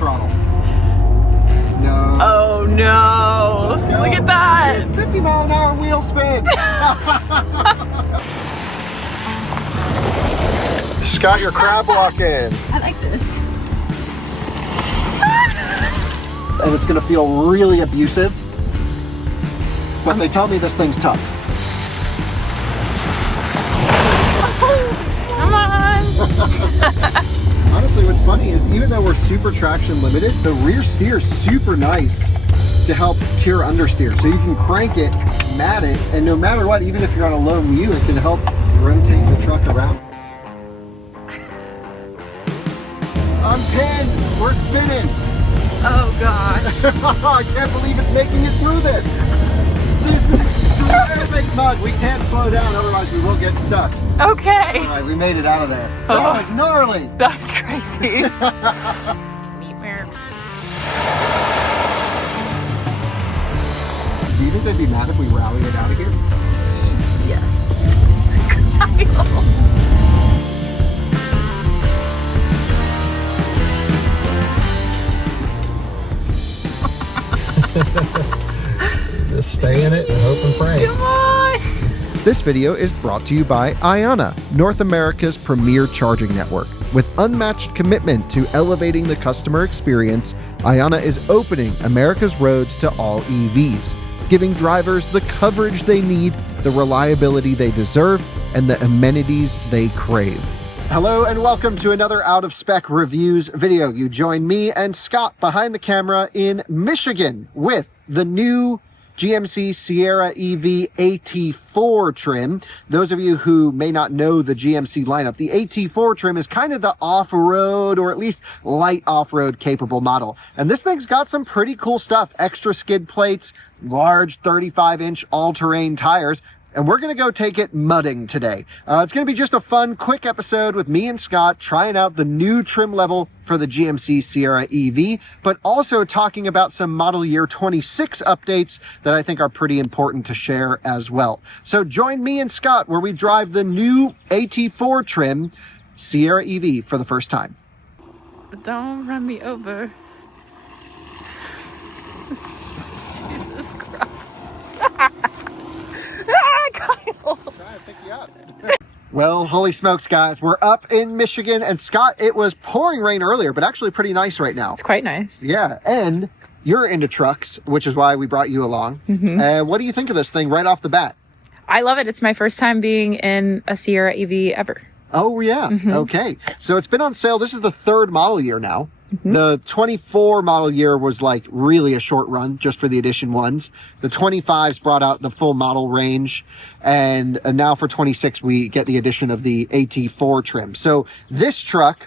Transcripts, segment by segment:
throttle. No. Oh no. Let's go. Look at that. 50 mile an hour wheel spin. Scott, you're crab walking. I like this. And it's gonna feel really abusive. But they tell me this thing's tough. Come on. Honestly, what's funny is even though we're super traction limited, the rear steer is super nice to help cure understeer. So you can crank it, mat it, and no matter what, even if you're on a low view, it can help rotate the truck around. I'm pinned. We're spinning. Oh god. I can't believe it's making it through this. This is straight mud. We can't slow down, otherwise we will get stuck. Okay. All right, we made it out of there. That was gnarly. That was crazy. Do you think they'd be mad if we rally it out of here? Yes. It's Kyle. Just stay in it and hope and pray. Come on. This video is brought to you by Iona, North America's premier charging network. With unmatched commitment to elevating the customer experience, Iona is opening America's roads to all EVs, giving drivers the coverage they need, the reliability they deserve, and the amenities they crave. Hello and welcome to another Out of Spec Reviews video. You join me and Scott behind the camera in Michigan with the new GMC Sierra EV AT4 trim. Those of you who may not know the GMC lineup, the AT4 trim is kind of the off-road or at least light off-road capable model. And this thing's got some pretty cool stuff. Extra skid plates, large 35-inch all-terrain tires. And we're going to go take it mudding today. It's going to be just a fun, quick episode with me and Scott trying out the new trim level for the GMC Sierra EV, but also talking about some model year 26 updates that I think are pretty important to share as well. So join me and Scott where we drive the new AT4 trim Sierra EV for the first time. Don't run me over. Jesus Christ. Kyle. Trying to pick you up. Well, holy smokes, guys. We're up in Michigan. And Scott, it was pouring rain earlier, but actually pretty nice right now. It's quite nice. Yeah. And you're into trucks, which is why we brought you along. And what do you think of this thing right off the bat? I love it. It's my first time being in a Sierra EV ever. Oh, yeah. Okay. So it's been on sale. This is the third model year now. The 24 model year was like really a short run just for the edition ones. The 25s brought out the full model range. And now for 26, we get the addition of the AT4 trim. So this truck,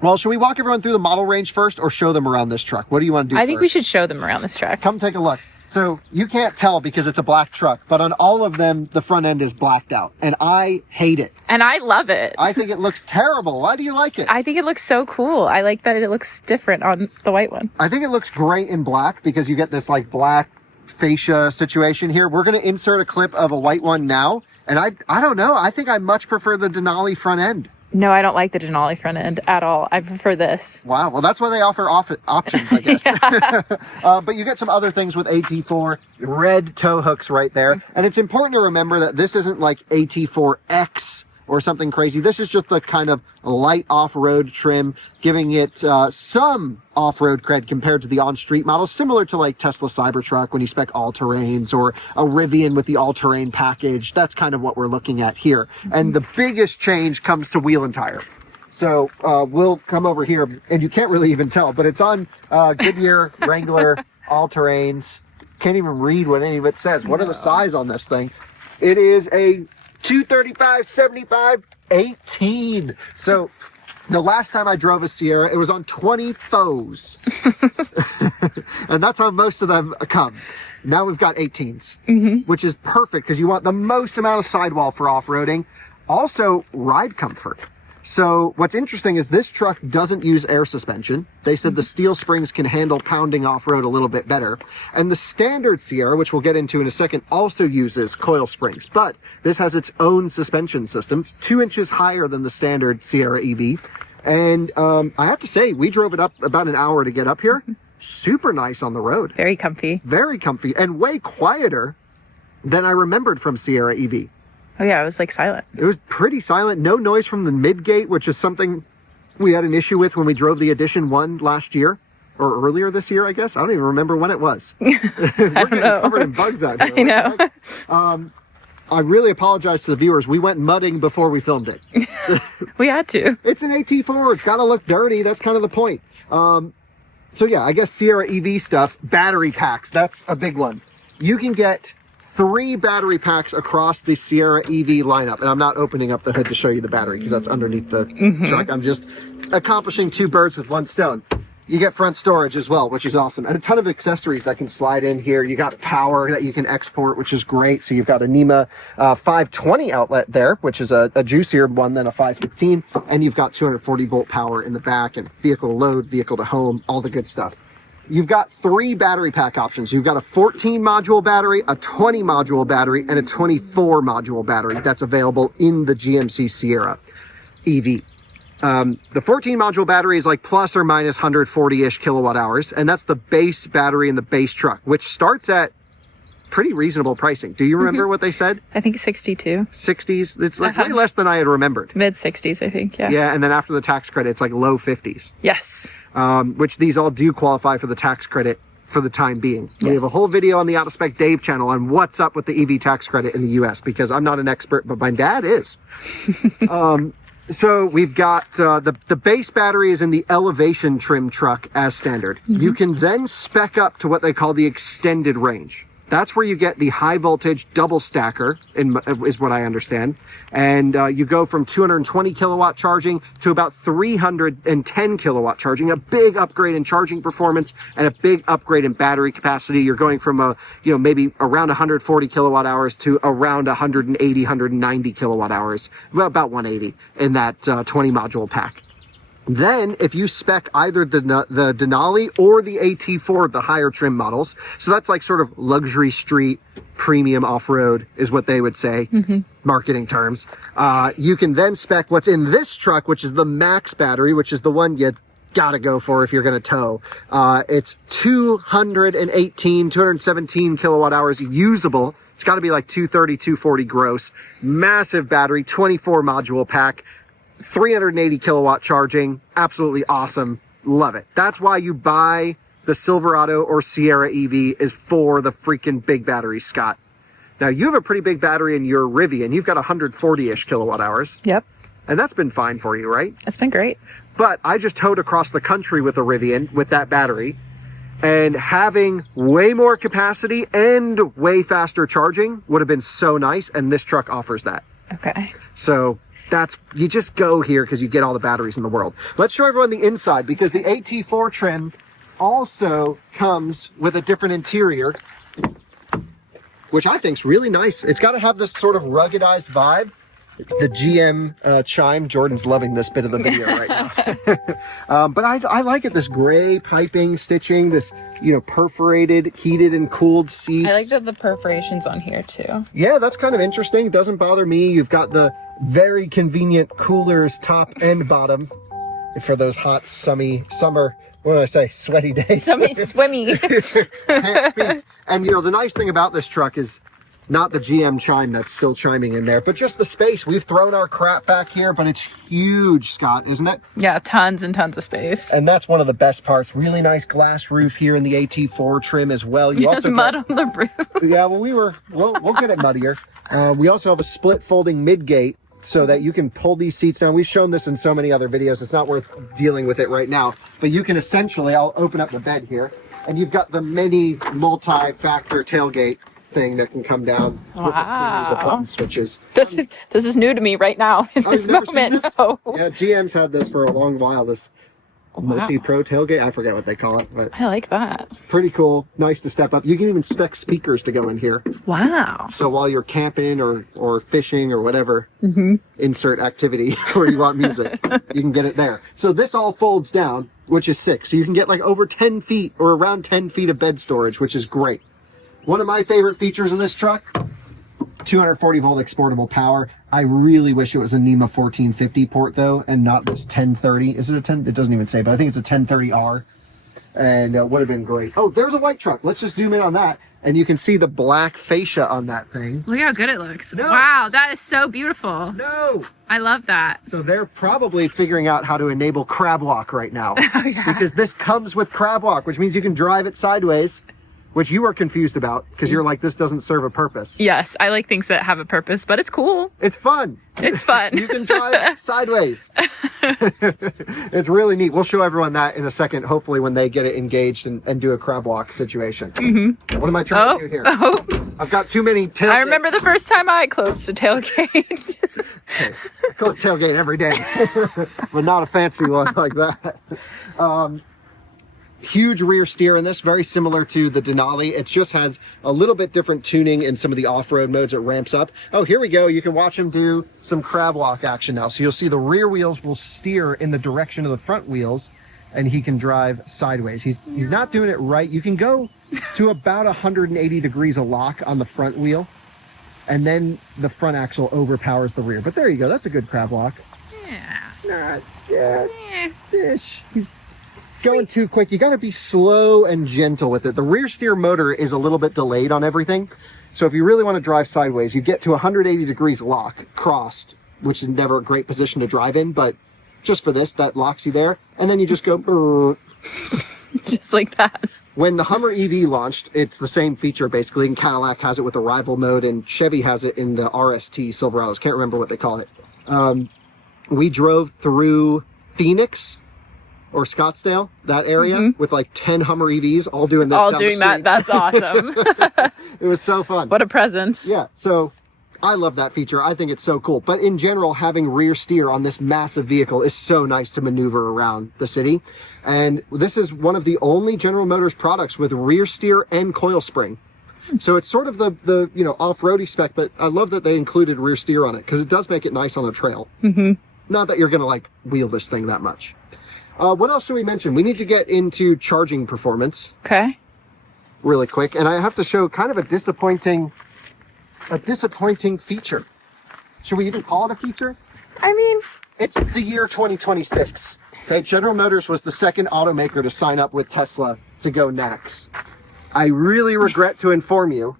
well, should we walk everyone through the model range first or show them around this truck? What do you want to do I think we should show them around this truck. Come take a look. So you can't tell because it's a black truck, but on all of them, the front end is blacked out. And I hate it. And I love it. I think it looks terrible. Why do you like it? I think it looks so cool. I like that it looks different on the white one. I think it looks great in black because you get this like black fascia situation here. We're going to insert a clip of a white one now. And I don't know. I think I much prefer the Denali front end. No, I don't like the Denali front end at all. I prefer this. Wow. Well, that's why they offer options, I guess. But you get some other things with AT4, red tow hooks right there. And it's important to remember that this isn't like AT4X or something crazy. This is just the kind of light off-road trim, giving it some off-road cred compared to the on-street models, similar to like Tesla Cybertruck when you spec all-terrains, or a Rivian with the all-terrain package. That's kind of what we're looking at here. And the biggest change comes to wheel and tire. So we'll come over here, and you can't really even tell, but it's on Goodyear, Wrangler, all-terrains. Can't even read what any of it says. What are the size on this thing? It is a 235, 75, 18. So the last time I drove a Sierra, it was on 20 foes. And that's how most of them come. Now we've got 18s, which is perfect because you want the most amount of sidewall for off-roading. Also, ride comfort. So what's interesting is this truck doesn't use air suspension. They said the steel springs can handle pounding off-road a little bit better. And the standard Sierra, which we'll get into in a second, also uses coil springs. But this has its own suspension system. It's 2 inches higher than the standard Sierra EV. And I have to say, we drove it up about an hour to get up here. Super nice on the road. Very comfy. Very comfy and way quieter than I remembered from Sierra EV. Oh yeah, it was like silent. It was pretty silent. No noise from the midgate, which is something we had an issue with when we drove the Edition 1 last year. Or earlier this year, I guess. I don't even remember when it was. We're getting covered in bugs out here. I know. I really apologize to the viewers. We went mudding before we filmed it. We had to. It's an AT4. It's got to look dirty. That's kind of the point. So yeah, I guess Sierra EV stuff. Battery packs. That's a big one. You can get 3 battery packs across the Sierra EV lineup. And I'm not opening up the hood to show you the battery because that's underneath the truck. I'm just accomplishing 2 birds with 1 stone. You get front storage as well, which is awesome. And a ton of accessories that can slide in here. You got power that you can export, which is great. So you've got a NEMA 520 outlet there, which is a juicier one than a 515. And you've got 240 volt power in the back and vehicle to load, vehicle to home, all the good stuff. You've got 3 battery pack options. You've got a 14 module battery, a 20 module battery, and a 24 module battery that's available in the GMC Sierra EV. The 14 module battery is like plus or minus 140-ish kilowatt hours. And that's the base battery in the base truck, which starts at pretty reasonable pricing. Do you remember what they said? I think 62. 60s. It's like way less than I had remembered. Mid 60s, I think. Yeah. Yeah. And then after the tax credit, it's like low 50s. Yes. Which these all do qualify for the tax credit for the time being. Yes. We have a whole video on the Out of Spec Dave channel on what's up with the EV tax credit in the US because I'm not an expert, but my dad is. So we've got the base battery is in the elevation trim truck as standard. You can then spec up to what they call the extended range. That's where you get the high voltage double stacker, is what I understand. And you go from 220 kilowatt charging to about 310 kilowatt charging, a big upgrade in charging performance and a big upgrade in battery capacity. You're going from maybe around 140 kilowatt hours to around 180, 190 kilowatt hours, well, about 180 in that 20 module pack. Then, if you spec either the Denali or the AT4, the higher trim models, so that's like sort of luxury street, premium off-road is what they would say, marketing terms. You can then spec what's in this truck, which is the max battery, which is the one you gotta go for if you're gonna tow. It's 217 kilowatt hours usable. It's gotta be like 230, 240 gross. Massive battery, 24 module pack. 380 kilowatt charging, absolutely awesome, love it. That's why you buy the Silverado or Sierra EV is for the freaking big battery, Scott. Now you have a pretty big battery in your Rivian. You've got 140-ish kilowatt hours. Yep. And that's been fine for you, right? It's been great. But I just towed across the country with a Rivian with that battery, and having way more capacity and way faster charging would have been so nice, and this truck offers that. Okay. So you just go here because you get all the batteries in the world. Let's show everyone the inside because the AT4 trim also comes with a different interior, which I think is really nice. It's got to have this sort of ruggedized vibe. The GM chime, Jordan's loving this bit of the video right now. But I like it, this gray piping, stitching, this, perforated, heated and cooled seats. I like that the perforations on here too. Yeah, that's kind of interesting. It doesn't bother me. You've got the very convenient coolers top and bottom for those hot, summer, what did I say, sweaty days. Swimmy. Can't speak. And, the nice thing about this truck is not the GM chime that's still chiming in there, but just the space. We've thrown our crap back here, but it's huge, Scott, isn't it? Yeah, tons and tons of space. And that's one of the best parts. Really nice glass roof here in the AT4 trim as well. You also mud on the roof. Yeah, well, we'll get it muddier. We also have a split folding midgate so that you can pull these seats down. We've shown this in so many other videos. It's not worth dealing with it right now, but you can essentially, I'll open up the bed here, and you've got the mini multi-factor tailgate thing that can come down with a series of button switches. This is new to me right now in this moment. No. Yeah, GM's had this for a long while, this multi-pro tailgate. I forget what they call it, but I like that. Pretty cool. Nice to step up. You can even spec speakers to go in here. Wow. So while you're camping or fishing or whatever, insert activity where you want music, you can get it there. So this all folds down, which is 6. So you can get like over 10 feet or around 10 feet of bed storage, which is great. One of my favorite features of this truck 240 volt exportable power. I really wish it was a NEMA 1450 port though, and not this 1030. Is it a 10? It doesn't even say, but I think it's a 1030R. And would have been great. Oh, there's a white truck. Let's just zoom in on that. And you can see the black fascia on that thing. Look how good it looks. No. Wow, that is so beautiful. No. I love that. So they're probably figuring out how to enable crab walk right now. Oh, yeah. Because this comes with crab walk, which means you can drive it sideways, which you were confused about because you're like, this doesn't serve a purpose. Yes, I like things that have a purpose, but it's cool. It's fun. It's fun. You can drive sideways. It's really neat. We'll show everyone that in a second, hopefully when they get it engaged and do a crab walk situation. Mm-hmm. What am I trying to do here? Oh. I've got too many tailgates. I remember the first time I closed a tailgate. Okay. I close tailgate every day, but not a fancy one like that. Huge rear steer in this, very similar to the Denali. It just has a little bit different tuning in some of the off-road modes. It ramps up. Oh, here we go. You can watch him do some crab walk action now. So you'll see the rear wheels will steer in the direction of the front wheels, and he can drive sideways. He's not doing it right. You can go to about 180 degrees of lock on the front wheel, and then the front axle overpowers the rear. But there you go. That's a good crab walk. Yeah. Not yet. Fish. He's going too quick. You got to be slow and gentle with it. The rear steer motor is a little bit delayed on everything. So if you really want to drive sideways, you get to 180 degrees lock crossed, which is never a great position to drive in, but just for this, that locks you there. And then you just go just like that. When the Hummer EV launched, it's the same feature basically, and Cadillac has it with the rival mode, and Chevy has it in the RST Silverados. Can't remember what they call it. We drove through Phoenix or Scottsdale, that area, with like 10 Hummer EVs all doing this. All down doing the that. That's awesome. It was so fun. What a present. Yeah, so I love that feature. I think it's so cool. But in general, having rear steer on this massive vehicle is so nice to maneuver around the city. And this is one of the only General Motors products with rear steer and coil spring. So it's sort of the off-roady spec, but I love that they included rear steer on it because it does make it nice on the trail. Not that you're going to like wheel this thing that much. What else should we mention? We need to get into charging performance. Okay. Really quick. And I have to show kind of a disappointing feature. Should we even call it a feature? I mean, it's the year 2026. Okay, General Motors was the second automaker to sign up with Tesla to go NACS. I really regret to inform you,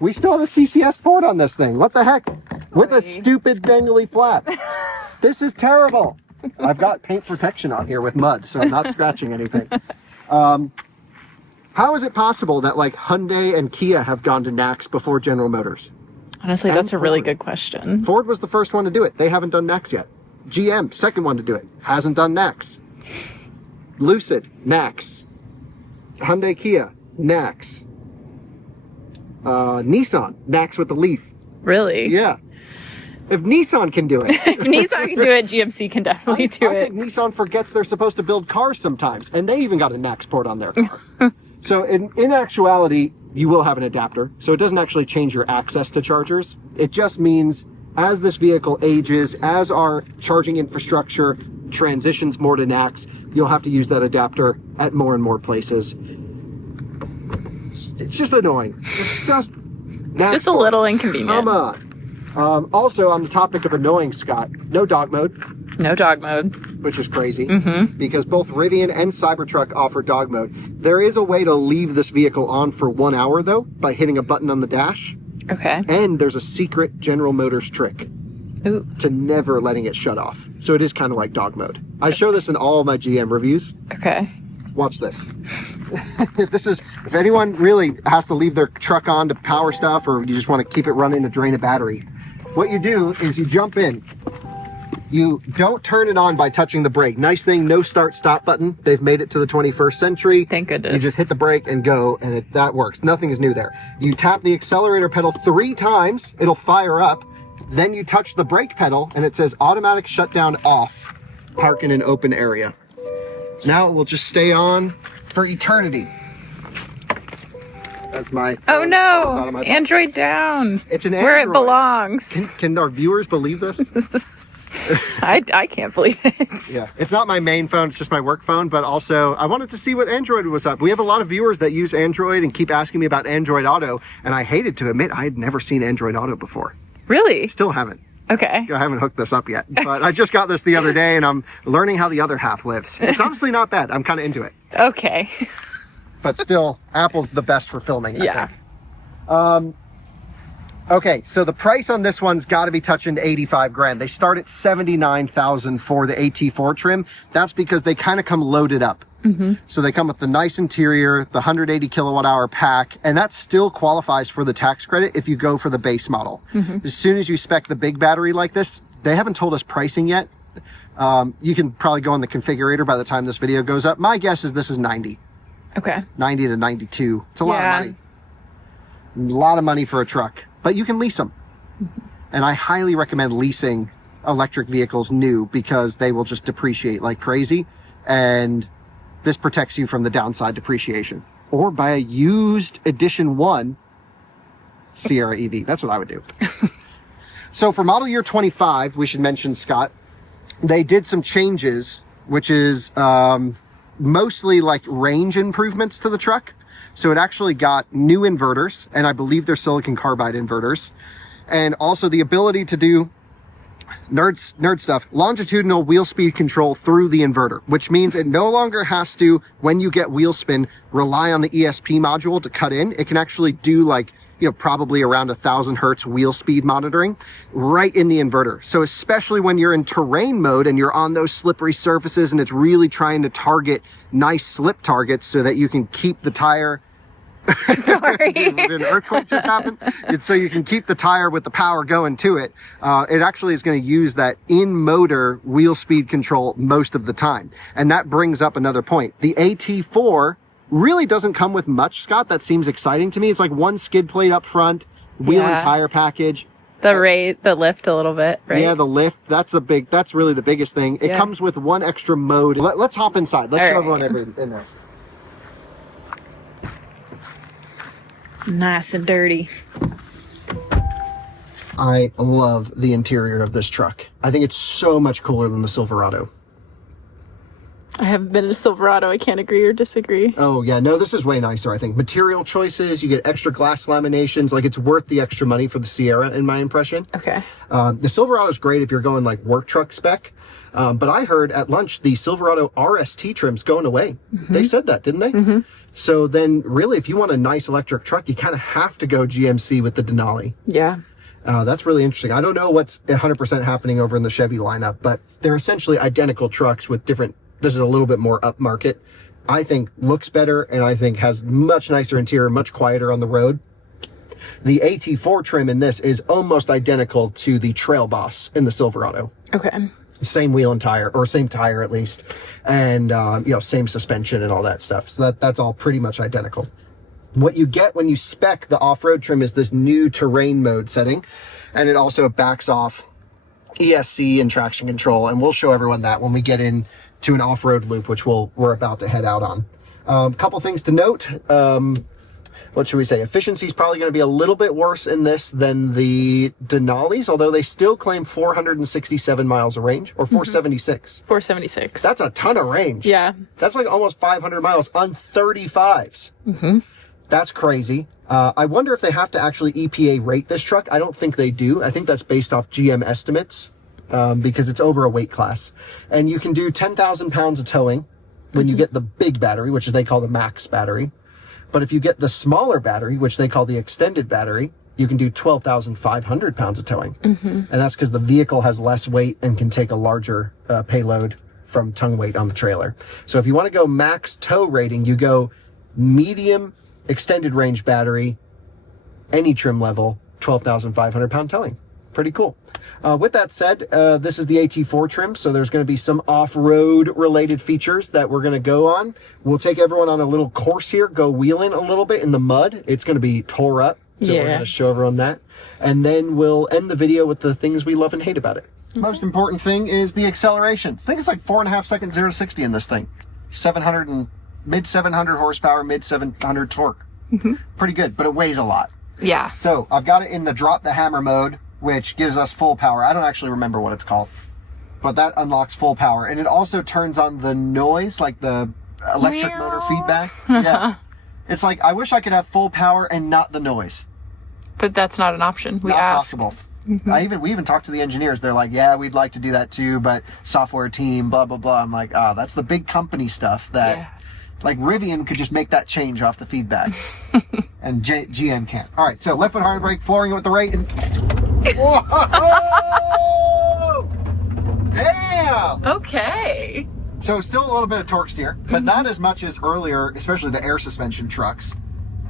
we still have a CCS Ford on this thing. What the heck? With a stupid dangly flap. This is terrible. I've got paint protection on here with mud, so I'm not scratching anything. How is it possible that like Hyundai and Kia have gone to NACS before General Motors? honestly, And that's a really Ford. good question. Ford was the first one to do it. They haven't done NACS yet. GM, second one to do it. Hasn't done NACS. Lucid, NACS. Hyundai, Kia, NACS. Nissan, NACS with the Leaf. Really? Yeah. If Nissan can do it. If Nissan can do it, GMC can definitely do I it. think Nissan forgets they're supposed to build cars sometimes, and they even got a NACS port on their car. So in actuality, you will have an adapter. So it doesn't actually change your access to chargers. It just means as this vehicle ages, as our charging infrastructure transitions more to NACS, you'll have to use that adapter at more and more places. It's just annoying. It's just NACS Just a port. little inconvenient. Come on. Also, on the topic of annoying, Scott, no dog mode, No dog mode. which is crazy because both Rivian and Cybertruck offer dog mode. There is a way to leave this vehicle on for 1 hour, though, by hitting a button on the dash. Okay. And there's a secret General Motors trick Ooh. to never letting it shut off. So it is kind of like dog mode. I show this in all of my GM reviews. Okay. Watch this. If anyone really has to leave their truck on to power stuff, or you just want to keep it running to drain a battery, what you do is you jump in. You don't turn it on by touching the brake. Nice thing, no start-stop button. They've made it to the 21st century. Thank goodness. You just hit the brake and go, and that works. Nothing is new there. You tap the accelerator pedal 3 times, it'll fire up. Then you touch the brake pedal, and it says automatic shutdown off. Park in an open area. Now it will just stay on for eternity. That's my... Oh out no! of my- Android down. It's an Where it Android. belongs. Can our viewers believe this? I can't believe it. Yeah, it's not my main phone, it's just my work phone, but also I wanted to see what Android was up. We have a lot of viewers that use Android and keep asking me about Android Auto, and I hated to admit I had never seen Android Auto before. Really? Still haven't. Okay. I haven't hooked this up yet, but I just got this the other day and I'm learning how the other half lives. It's honestly not bad. I'm kind of into it. Okay. But still, Apple's the best for filming, I Yeah. think. Okay, so the price on this one's got to be touching 85 grand. They start at 79,000 for the AT4 trim. That's because they kind of come loaded up. So they come with the nice interior, the 180 kilowatt hour pack, and that still qualifies for the tax credit if you go for the base model. As soon as you spec the big battery like this, they haven't told us pricing yet. You can probably go on the configurator by the time this video goes up. My guess is this is 90. Okay. 90 to 92. It's a lot of money. A lot of money for a truck, but you can lease them. And I highly recommend leasing electric vehicles new because they will just depreciate like crazy. And this protects you from the downside depreciation. Or buy a used edition 1 Sierra EV. That's what I would do. So for model year 25, we should mention, Scott, they did some changes, which is mostly like range improvements to the truck. So it actually got new inverters, and I believe they're silicon carbide inverters, and also the ability to do nerd stuff, longitudinal wheel speed control through the inverter, which means it no longer has to, when you get wheel spin, rely on the ESP module to cut in. It can actually do like, you know, probably around 1,000 hertz wheel speed monitoring right in the inverter. So especially when you're in terrain mode and you're on those slippery surfaces and it's really trying to target nice slip targets so that you can keep the tire. Sorry. Did an earthquake just happen? It's so you can keep the tire with the power going to it. It actually is going to use that in-motor wheel speed control most of the time. And that brings up another point. The AT4 really doesn't come with much, Scott. That seems exciting to me. It's like one skid plate up front, wheel and tire package. The lift a little bit, right? Yeah, the lift. That's really the biggest thing. It comes with one extra mode. Let's hop inside. Let's show everyone everything in there. Nice and dirty. I love the interior of this truck. I think it's so much cooler than the Silverado. I haven't been in a Silverado. I can't agree or disagree. Oh, yeah. No, this is way nicer, I think. Material choices, you get extra glass laminations. Like, it's worth the extra money for the Sierra, in my impression. Okay. The Silverado is great if you're going, like, work truck spec. But I heard at lunch the Silverado RST trim's going away. They said that, didn't they? So then, really, if you want a nice electric truck, you kind of have to go GMC with the Denali. Yeah. That's really interesting. I don't know what's 100% happening over in the Chevy lineup, but they're essentially identical trucks with different... This is a little bit more upmarket. I think looks better, and I think has much nicer interior, much quieter on the road. The AT4 trim in this is almost identical to the Trail Boss in the Silverado. Okay. Same wheel and tire, or same tire at least, and you know, same suspension and all that stuff. So that's all pretty much identical. What you get when you spec the off-road trim is this new terrain mode setting, and it also backs off ESC and traction control, and we'll show everyone that when we get in to an off-road loop, which we're about to head out on. Couple things to note. What should we say? Efficiency is probably going to be a little bit worse in this than the Denali's, although they still claim 467 miles of range, or 476. 476. That's a ton of range. Yeah. That's like almost 500 miles on 35s. That's crazy. I wonder if they have to actually EPA rate this truck. I don't think they do. I think that's based off GM estimates, because it's over a weight class. And you can do 10,000 pounds of towing when you get the big battery, which they call the max battery. But if you get the smaller battery, which they call the extended battery, you can do 12,500 pounds of towing. And that's because the vehicle has less weight and can take a larger payload from tongue weight on the trailer. So if you want to go max tow rating, you go medium extended range battery, any trim level, 12,500 pound towing. Pretty cool. With that said, this is the AT4 trim, so there's going to be some off-road related features that we're going to go on. We'll take everyone on a little course here, go wheeling a little bit in the mud. It's going to be tore up, so we're going to show everyone that. And then we'll end the video with the things we love and hate about it. Most important thing is the acceleration. I think it's like 4.5 seconds 0 to 60 in this thing. Mid 700 horsepower, mid 700 torque. Pretty good, but it weighs a lot. Yeah. So I've got it in the drop the hammer mode, which gives us full power. I don't actually remember what it's called. but that unlocks full power. And it also turns on the noise, like the electric motor feedback. Yeah. It's like, I wish I could have full power and not the noise. But that's not an option. We not asked. possible. We even talked to the engineers. They're like, yeah, we'd like to do that too, but software team, blah, blah, blah. I'm like, that's the big company stuff that, like, Rivian could just make that change off the feedback. And GM can't. All right, so left foot hard brake, flooring it with the right. And... Whoa! Damn! Okay. So still a little bit of torque steer, but not as much as earlier, especially the air suspension trucks.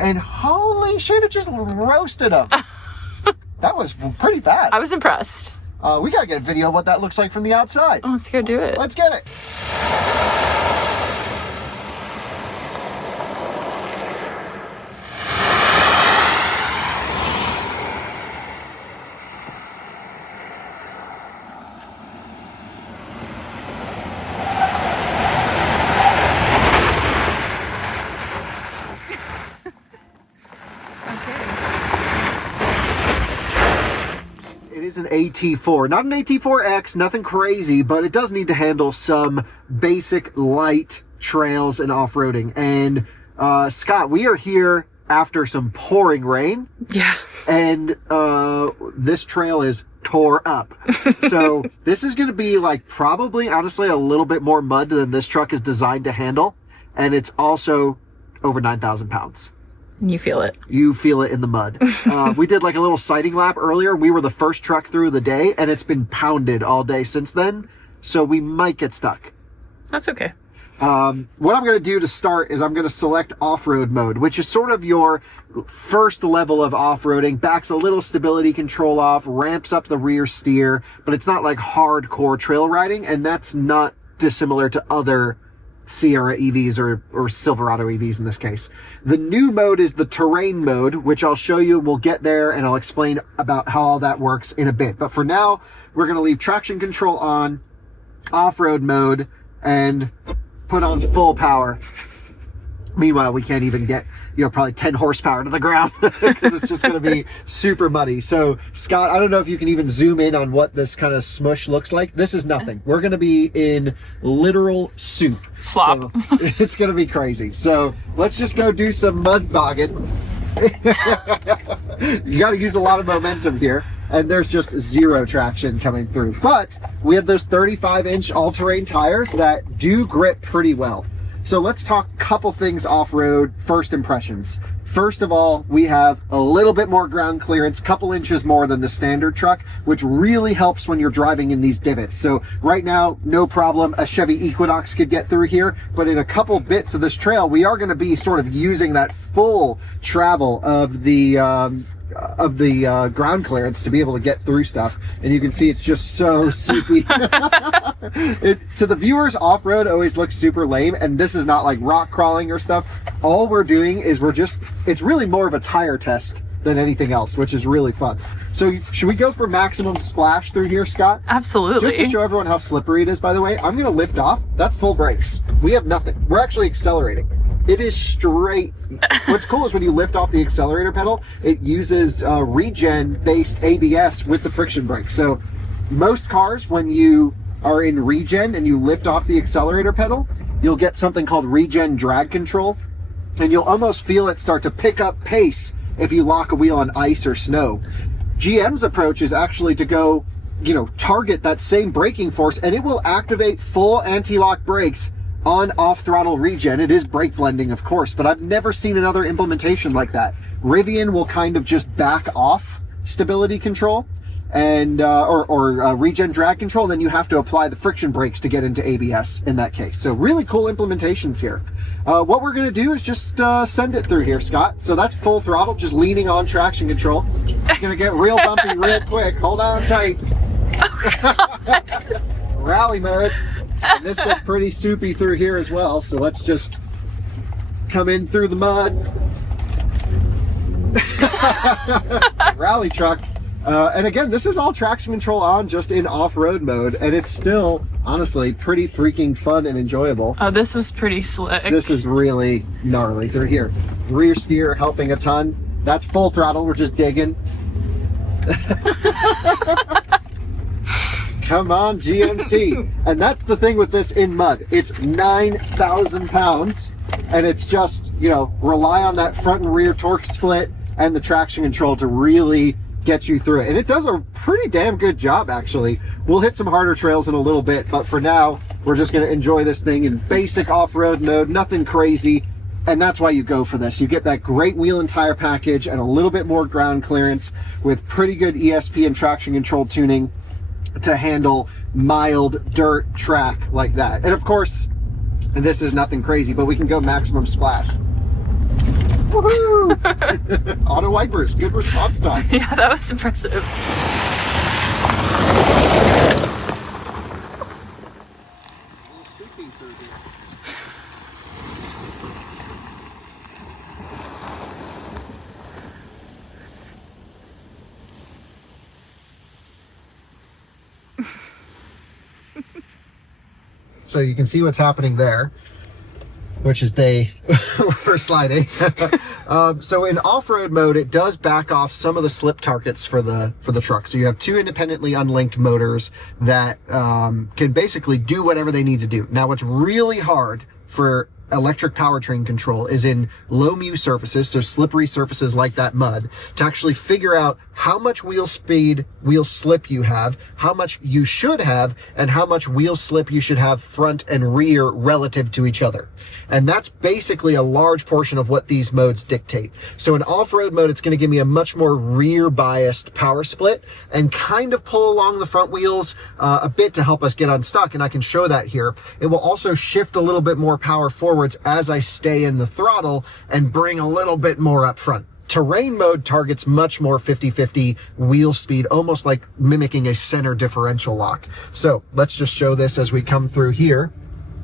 And holy shit, it just roasted them. That was pretty fast. I was impressed. We gotta get a video of what that looks like from the outside. Oh, let's go do it. Let's get it. It is an AT4, not an AT4X, nothing crazy, but it does need to handle some basic light trails and off-roading. And Scott, we are here after some pouring rain. Yeah. And this trail is tore up. So this is going to be like probably, honestly, a little bit more mud than this truck is designed to handle. And it's also over 9,000 pounds. And you feel it. You feel it in the mud. We did like a little sighting lap earlier. We were the first truck through the day, and it's been pounded all day since then. So we might get stuck. That's okay. What I'm going to do to start is I'm going to select off-road mode, which is sort of your first level of off-roading. Backs a little stability control off, ramps up the rear steer, but it's not like hardcore trail riding, and that's not dissimilar to other Sierra EVs or Silverado EVs in this case. The new mode is the terrain mode, which I'll show you, and we'll get there, and I'll explain about how all that works in a bit. But for now, we're going to leave traction control on, off-road mode, and put on full power. Meanwhile, we can't even get, probably 10 horsepower to the ground because it's just going to be super muddy. So, Scott, I don't know if you can even zoom in on what this kind of smush looks like. This is nothing. We're going to be in literal soup. Slop. So, it's going to be crazy. So, let's just go do some mud bogging. You got to use a lot of momentum here. And there's just zero traction coming through. But we have those 35-inch all-terrain tires that do grip pretty well. So let's talk a couple things off-road, first impressions. First of all, we have a little bit more ground clearance, couple inches more than the standard truck, which really helps when you're driving in these divots. So right now, no problem, a Chevy Equinox could get through here, but in a couple bits of this trail, we are going to be sort of using that full travel of the ground clearance to be able to get through stuff. And you can see it's just so soupy. To the viewers, off-road always looks super lame, and this is not like rock crawling or stuff. All we're doing is it's really more of a tire test than anything else, which is really fun. So should we go for maximum splash through here, Scott? Absolutely. Just to show everyone how slippery it is, by the way, I'm going to lift off. That's full brakes. We have nothing. We're actually accelerating. It is straight. What's cool is when you lift off the accelerator pedal, it uses regen-based ABS with the friction brakes. So most cars, when you are in regen and you lift off the accelerator pedal, you'll get something called regen drag control, and you'll almost feel it start to pick up pace if you lock a wheel on ice or snow. GM's approach is actually to go, target that same braking force, and it will activate full anti-lock brakes on off-throttle regen. It is brake blending, of course, but I've never seen another implementation like that. Rivian will kind of just back off stability control and or regen drag control, and then you have to apply the friction brakes to get into ABS in that case. So really cool implementations here. What we're going to do is just send it through here, Scott. So that's full throttle, just leaning on traction control. It's going to get real bumpy real quick. Hold on tight. Rally mode. And this gets pretty soupy through here as well, so let's just come in through the mud. Rally truck. And again, this is all traction control on, just in off-road mode, and it's still, honestly, pretty freaking fun and enjoyable. Oh, this was pretty slick. This is really gnarly through here. Rear steer helping a ton. That's full throttle, we're just digging. Come on, GMC. And that's the thing with this in mud. It's 9,000 pounds, and it's just, you know, rely on that front and rear torque split and the traction control to really get you through it. And it does a pretty damn good job, actually. We'll hit some harder trails in a little bit, but for now, we're just going to enjoy this thing in basic off-road mode, nothing crazy. And that's why you go for this. You get that great wheel and tire package and a little bit more ground clearance with pretty good ESP and traction control tuning to handle mild dirt track like that. And of course, this is nothing crazy, but we can go maximum splash. Woohoo! Auto wipers, good response time. Yeah, that was impressive. So you can see what's happening there, which is they were sliding. So in off-road mode, it does back off some of the slip targets for the truck. So you have two independently unlinked motors that can basically do whatever they need to do. Now, what's really hard for electric powertrain control is in low mu surfaces, so slippery surfaces like that mud, to actually figure out how much wheel speed, wheel slip you have, how much you should have, and how much wheel slip you should have front and rear relative to each other. And that's basically a large portion of what these modes dictate. So in off-road mode, it's going to give me a much more rear biased power split and kind of pull along the front wheels a bit to help us get unstuck. And I can show that here. It will also shift a little bit more power forwards as I stay in the throttle and bring a little bit more up front. Terrain mode targets much more 50-50 wheel speed, almost like mimicking a center differential lock. So let's just show this as we come through here.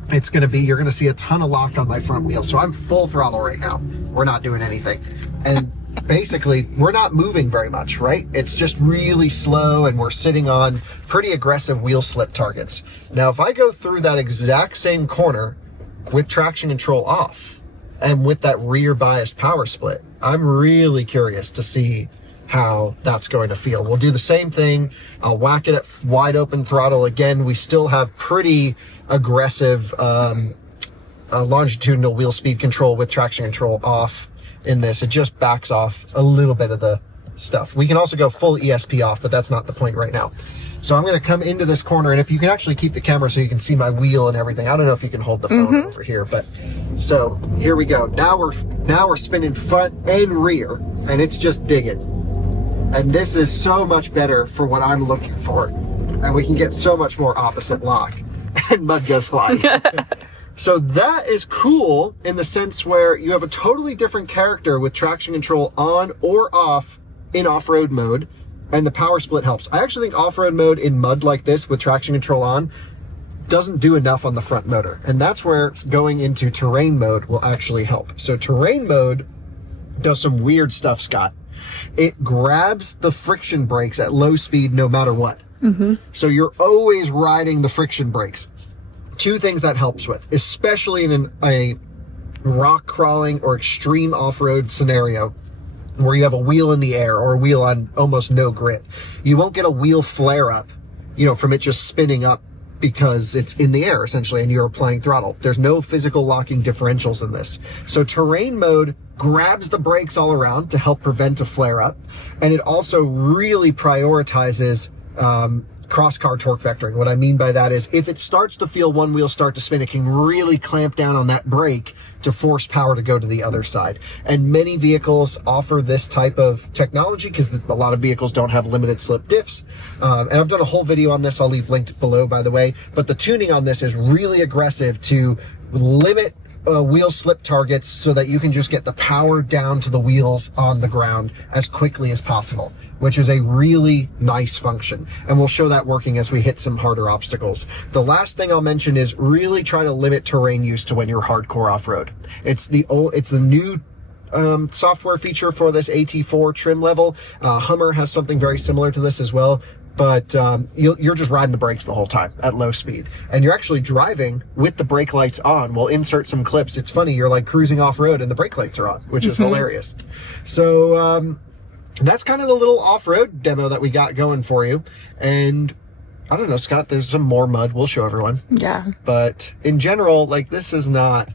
It's going to be, you're going to see a ton of lock on my front wheel. So I'm full throttle right now. We're not doing anything. And basically, we're not moving very much, right? It's just really slow, and we're sitting on pretty aggressive wheel slip targets. Now, if I go through that exact same corner with traction control off and with that rear biased power split, I'm really curious to see how that's going to feel. We'll do the same thing. I'll whack it at wide open throttle again. We still have pretty aggressive longitudinal wheel speed control with traction control off in this. It just backs off a little bit of the stuff. We can also go full ESP off, but that's not the point right now. So I'm going to come into this corner, and if you can actually keep the camera so you can see my wheel and everything. I don't know if you can hold the phone over here, but so here we go. Now we're spinning front and rear, and it's just digging. And this is so much better for what I'm looking for. And we can get so much more opposite lock, and mud goes flying. So that is cool in the sense where you have a totally different character with traction control on or off in off-road mode, and the power split helps. I actually think off-road mode in mud like this with traction control on doesn't do enough on the front motor. And that's where going into terrain mode will actually help. So terrain mode does some weird stuff, Scott. It grabs the friction brakes at low speed no matter what. So you're always riding the friction brakes. Two things that helps with, especially in a rock crawling or extreme off-road scenario where you have a wheel in the air or a wheel on almost no grip. You won't get a wheel flare up, you know, from it just spinning up because it's in the air essentially and you're applying throttle. There's no physical locking differentials in this. So terrain mode grabs the brakes all around to help prevent a flare up. And it also really prioritizes cross-car torque vectoring. What I mean by that is if it starts to feel one wheel start to spin, it can really clamp down on that brake to force power to go to the other side. And many vehicles offer this type of technology because a lot of vehicles don't have limited slip diffs. And I've done a whole video on this. I'll leave linked below, by the way. But the tuning on this is really aggressive to limit wheel slip targets so that you can just get the power down to the wheels on the ground as quickly as possible, which is a really nice function. And we'll show that working as we hit some harder obstacles. The last thing I'll mention is really try to limit terrain use to when you're hardcore off-road. It's the new software feature for this AT4 trim level. Hummer has something very similar to this as well. But you're just riding the brakes the whole time at low speed. And you're actually driving with the brake lights on. We'll insert some clips. It's funny, you're like cruising off-road and the brake lights are on, which is hilarious. So that's kind of the little off-road demo that we got going for you. And I don't know, Scott, there's some more mud. We'll show everyone. Yeah. But in general, like, this is not...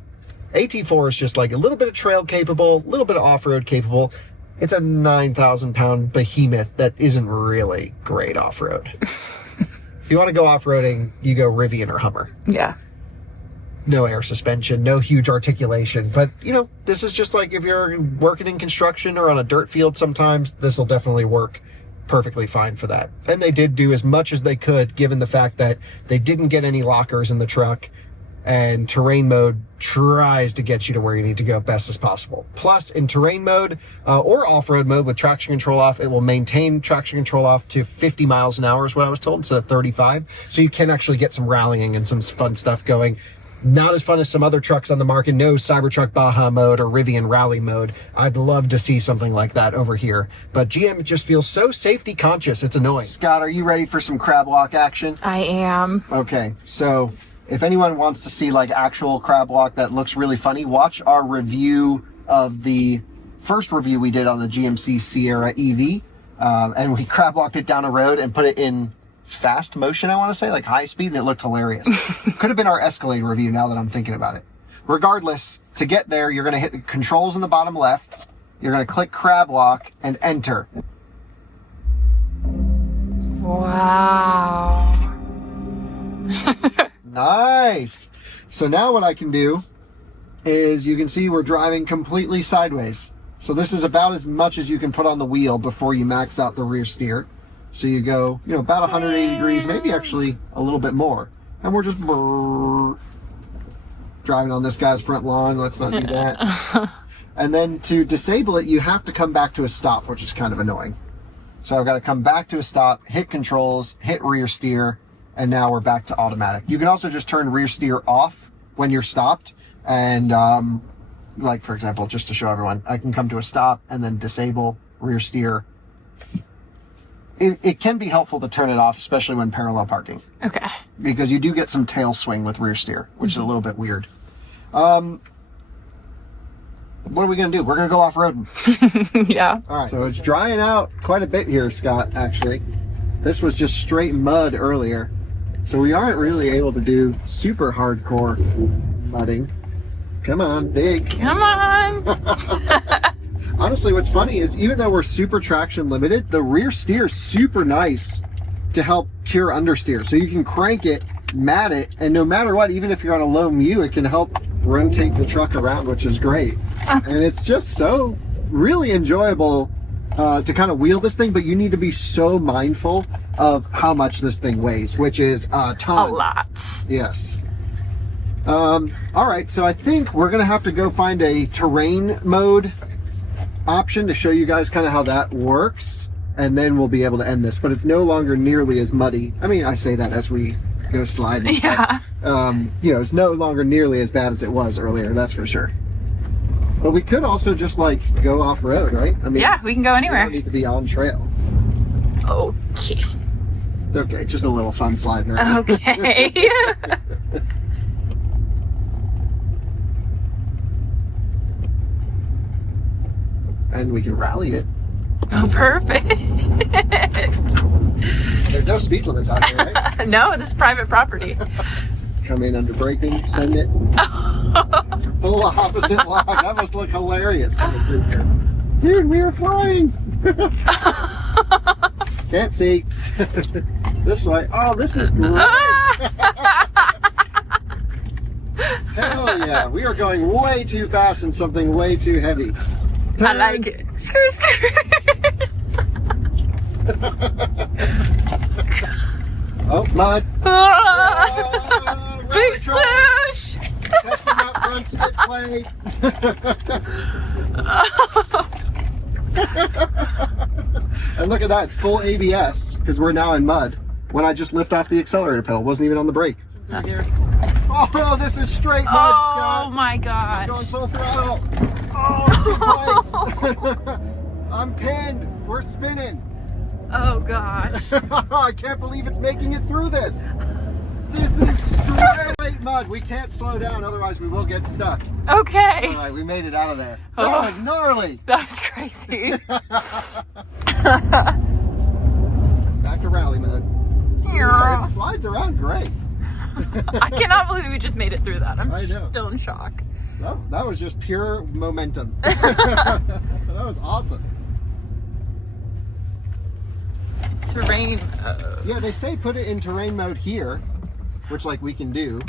AT4 is just like a little bit of trail capable, a little bit of off-road capable. It's a 9,000 pound behemoth that isn't really great off-road. If you want to go off-roading, you go Rivian or Hummer. Yeah. No air suspension, no huge articulation. But, you know, this is just like if you're working in construction or on a dirt field sometimes, this will definitely work perfectly fine for that. And they did do as much as they could, given the fact that they didn't get any lockers in the truck. And terrain mode tries to get you to where you need to go best as possible. Plus, in terrain mode or off-road mode with traction control off, it will maintain traction control off to 50 miles an hour is what I was told, instead of 35. So you can actually get some rallying and some fun stuff going. Not as fun as some other trucks on the market. No Cybertruck Baja mode or Rivian Rally mode. I'd love to see something like that over here. But GM just feels so safety conscious, it's annoying. Scott, are you ready for some crab walk action? I am. Okay, so... if anyone wants to see like actual crab walk that looks really funny, watch our review of the first review we did on the GMC Sierra EV. And we crab walked it down a road and put it in fast motion, I want to say, like high speed, and it looked hilarious. Could have been our Escalade review now that I'm thinking about it. Regardless, to get there, you're going to hit the controls in the bottom left. You're going to click crab walk and enter. Wow. Nice. So now what I can do is you can see we're driving completely sideways. So this is about as much as you can put on the wheel before you max out the rear steer. So you go, you know, about 180 degrees, maybe actually a little bit more. And we're just driving on this guy's front lawn. Let's not do that. And then to disable it, you have to come back to a stop, which is kind of annoying. So I've got to come back to a stop, hit controls, hit rear steer, and now we're back to automatic. You can also just turn rear steer off when you're stopped. And like, for example, just to show everyone, I can come to a stop and then disable rear steer. It can be helpful to turn it off, especially when parallel parking. Okay. Because you do get some tail swing with rear steer, which is a little bit weird. What are we going to do? We're going to go off-roading. Yeah. All right. So it's drying out quite a bit here, Scott, actually. This was just straight mud earlier. So we aren't really able to do super hardcore mudding. Come on, dig. Come on. Honestly, what's funny is even though we're super traction limited, the rear steer is super nice to help cure understeer. So you can crank it, mat it, and no matter what, even if you're on a low mu, it can help rotate the truck around, which is great. And it's just so really enjoyable to kind of wheel this thing, but you need to be so mindful of how much this thing weighs, which is a ton. A lot. Yes. All right, so I think we're gonna have to go find a terrain mode option to show you guys kind of how that works, and then we'll be able to end this. But it's no longer nearly as muddy. I mean, I say that as we go sliding. Yeah. But, you know, it's no longer nearly as bad as it was earlier, that's for sure. But we could also just like go off road, right? I mean, Yeah, we can go we anywhere. don't need to be on trail. Okay. It's okay, just a little fun sliding around. Okay. And we can rally it. Oh, perfect. There's no speed limits out here, right? No, this is private property. Come in under braking, send it. Full opposite line. That must look hilarious coming through here. Dude, we are flying. Can't see. This way. Oh, this is great. Hell yeah. We are going way too fast in something way too heavy. I like it. Oh, mud. Big sploosh. Testing out front skid plate. And look at that, it's full ABS because we're now in mud. When I just lift off the accelerator pedal, wasn't even on the brake. That's pretty. Oh, this is straight mud, Oh Scott. my gosh. I'm going full throttle. Oh, skid plates. I'm pinned. We're spinning. Oh gosh. I can't believe it's making it through this. This is straight mud. We can't slow down, otherwise we will get stuck. Okay. All right, we made it out of there. Oh. That was gnarly. That was crazy. Back to rally mode. Yeah, it slides around great. I cannot believe we just made it through that. I'm I know. still in shock. That was just pure momentum. That was awesome. Terrain mode. Yeah, they say put it in terrain mode here, which like we can do.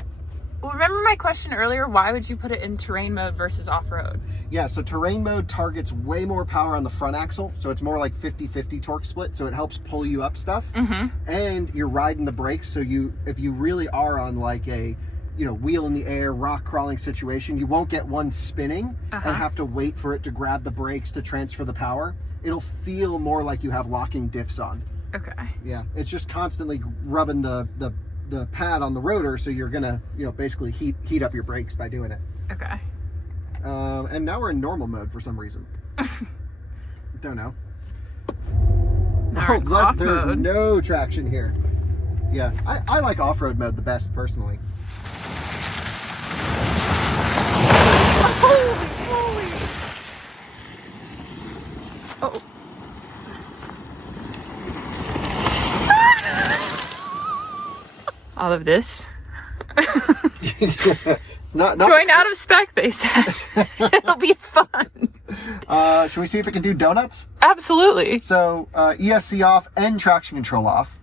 Well, remember my question earlier? Why would you put it in terrain mode versus off-road? Yeah, so terrain mode targets way more power on the front axle, so it's more like 50-50 torque split, so it helps pull you up stuff. And you're riding the brakes, so if you really are on like a wheel in the air, rock crawling situation, you won't get one spinning and have to wait for it to grab the brakes to transfer the power. It'll feel more like you have locking diffs on. Okay. Yeah, it's just constantly rubbing the pad on the rotor, so you're gonna basically heat up your brakes by doing it. Okay. And now we're in normal mode for some reason. Don't know. There's no traction here. Yeah, I like off-road mode the best personally. Holy. Oh. All of this. It's not Going out of spec, they said. It'll be fun. Should we see if it can do donuts? Absolutely. So ESC off and traction control off.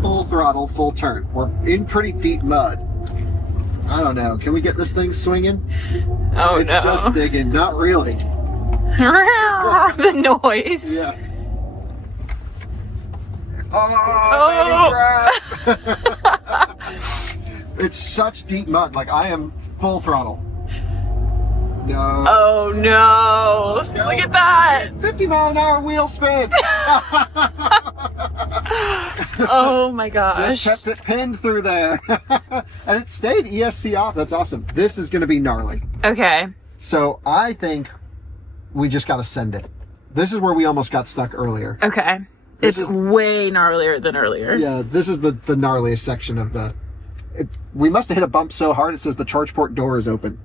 Full throttle, full turn. We're in pretty deep mud. I don't know. Can we get this thing swinging? Oh, it's no. just digging. Not really. The noise. Yeah. Oh, baby crap. It's such deep mud. Like, I am full throttle. No. Oh, no. Look at that. 50-mile-an-hour wheel spin. Oh, my gosh. Just kept it pinned through there. And it stayed ESC off. That's awesome. This is going to be gnarly. Okay. So I think we just got to send it. This is where we almost got stuck earlier. Okay. It's way gnarlier than earlier. Yeah, this is the gnarliest section of we must have hit a bump so hard it says the charge port door is open.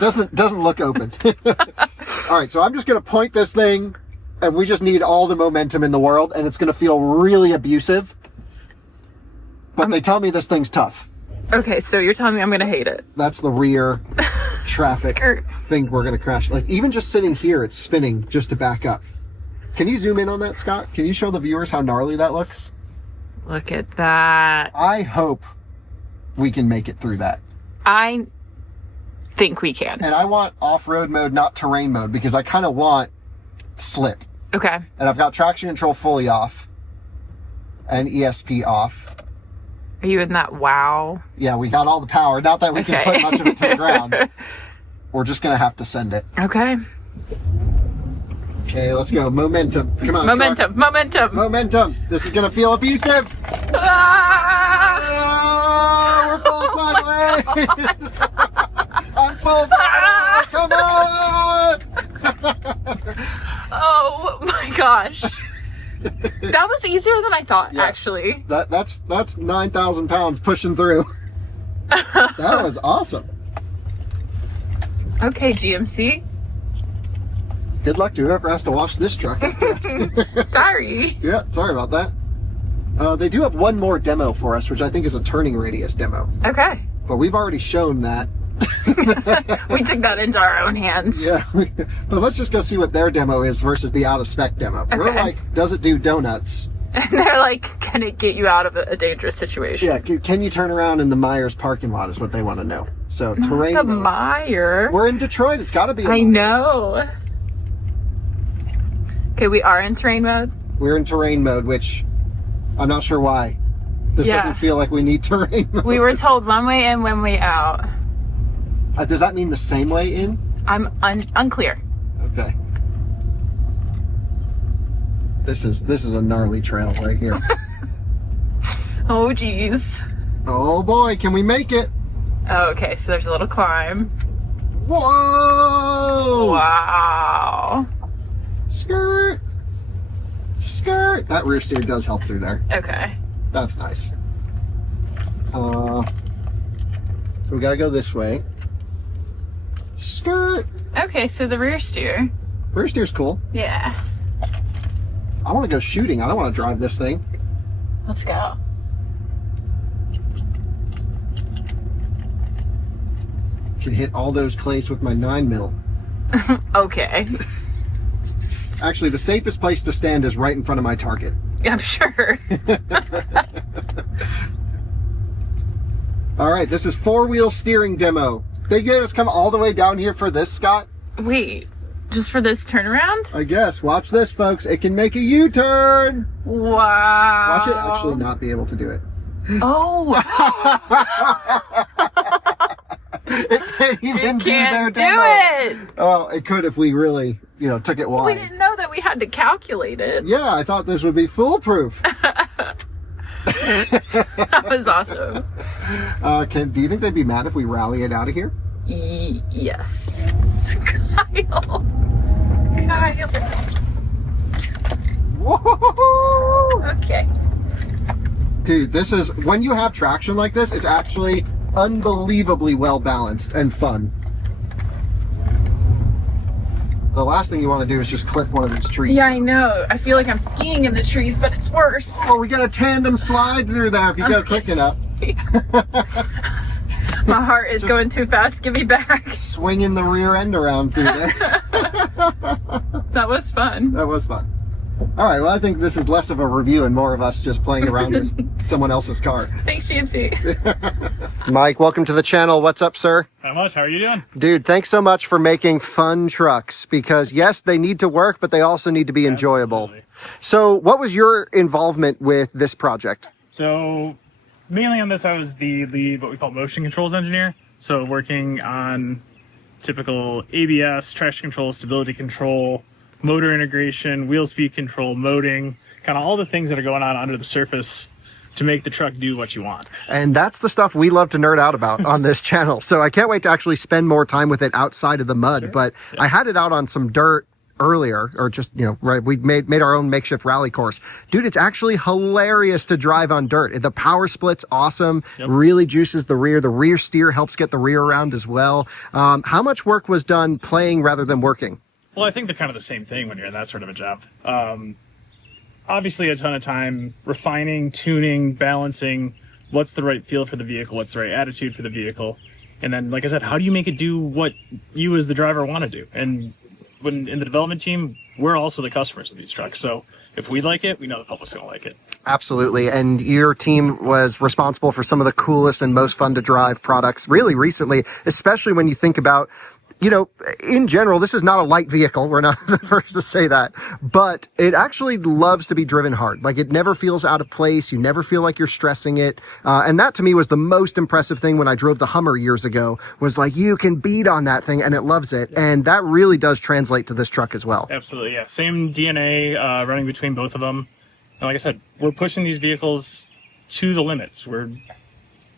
Doesn't look open. All right, so I'm just going to point this thing, and we just need all the momentum in the world, and it's going to feel really abusive. But they tell me this thing's tough. Okay, so you're telling me I'm going to hate it. That's the rear traffic thing we're going to crash. Like, even just sitting here, it's spinning just to back up. Can you zoom in on that, Scott? Can you show the viewers how gnarly that looks? Look at that. I hope we can make it through that. I think we can. And I want off-road mode, not terrain mode, because I kind of want slip. Okay. And I've got traction control fully off and ESP off. Are you in that wow? Yeah, we got all the power. Not that we can put much of it to the ground. We're just going to have to send it. Okay. Okay, let's go. Momentum. Come on. Momentum. Truck. Momentum. Momentum. This is going to feel abusive. Ah! Oh, we're full sideways. I'm full throttle. Come on. Oh my gosh. That was easier than I thought, actually. That's 9,000 pounds pushing through. That was awesome. Okay, GMC. Good luck to whoever has to wash this truck. Sorry. Yeah, sorry about that. They do have one more demo for us, which I think is a turning radius demo. Okay. But we've already shown that. We took that into our own hands. Yeah. But let's just go see what their demo is versus the out-of-spec demo. Okay. We're like, does it do donuts? And they're like, can it get you out of a dangerous situation? Yeah, can you turn around in the Myers parking lot is what they want to know. So, terrain The mode. Meyer. We're in Detroit. It's got to be a I Myers. know. Okay, we are in terrain mode. We're in terrain mode, which I'm not sure why. This doesn't feel like we need terrain mode. We were told one way in, one way out. Does that mean the same way in? I'm unclear. Okay. This is a gnarly trail right here. Oh, geez. Oh boy, can we make it? Oh, okay, so there's a little climb. Whoa! Wow. Skirt! Skirt! That rear steer does help through there. Okay. That's nice. So we gotta go this way. Skirt! Okay, so the rear steer. Rear steer's cool. Yeah. I want to go shooting. I don't want to drive this thing. Let's go. Can hit all those clays with my 9mm. Okay. Actually, the safest place to stand is right in front of my target. I'm sure. All right, this is 4-wheel steering demo. They get us come all the way down here for this, Scott? Wait, just for this turnaround? I guess. Watch this, folks. It can make a U-turn. Wow. Watch it actually not be able to do it. Oh. It can't even It can't do their do demo. it. Oh, it could if we really, took it We wide. didn't know that we had to calculate it. Yeah, I thought this would be foolproof. That was awesome. Do you think they'd be mad if we rally it out of here? Yes. Kyle. Kyle. Whoa! Okay. Dude, this is, when you have traction like this, it's actually unbelievably well balanced and fun. The last thing you want to do is just clip one of these trees. Yeah, I know. I feel like I'm skiing in the trees, but it's worse. Oh, we got a tandem slide through there if you go quick enough. My heart is going too fast. Give me back. Swinging the rear end around through there. That was fun. That was fun. All right, well, I think this is less of a review and more of us just playing around with someone else's car. Thanks, GMC. Mike, welcome to the channel. What's up, sir? Not much. How are you doing? Dude, thanks so much for making fun trucks because, yes, they need to work, but they also need to be enjoyable. Absolutely. So what was your involvement with this project? So mainly on this, I was the lead, what we call motion controls engineer. So working on typical ABS, traction control, stability control, motor integration, wheel speed control, moding, kind of all the things that are going on under the surface to make the truck do what you want. And that's the stuff we love to nerd out about on this channel. So I can't wait to actually spend more time with it outside of the mud. Sure. But yeah. I had it out on some dirt earlier, or just, right, we made our own makeshift rally course. Dude, it's actually hilarious to drive on dirt. The power split's awesome. Yep. Really juices the rear. The rear steer helps get the rear around as well. How much work was done playing rather than working? Well, I think they're kind of the same thing when you're in that sort of a job. Obviously, a ton of time refining, tuning, balancing what's the right feel for the vehicle, what's the right attitude for the vehicle. And then, like I said, how do you make it do what you as the driver want to do? And when in the development team, we're also the customers of these trucks. So if we like it, we know the public's going to like it. Absolutely. And your team was responsible for some of the coolest and most fun to drive products really recently, especially when you think about, in general, this is not a light vehicle. We're not the first to say that, but it actually loves to be driven hard. Like, it never feels out of place. You never feel like you're stressing it. And that to me was the most impressive thing when I drove the Hummer years ago, was like, you can beat on that thing and it loves it. And that really does translate to this truck as well. Absolutely. Yeah. Same DNA running between both of them. And like I said, we're pushing these vehicles to the limits. We're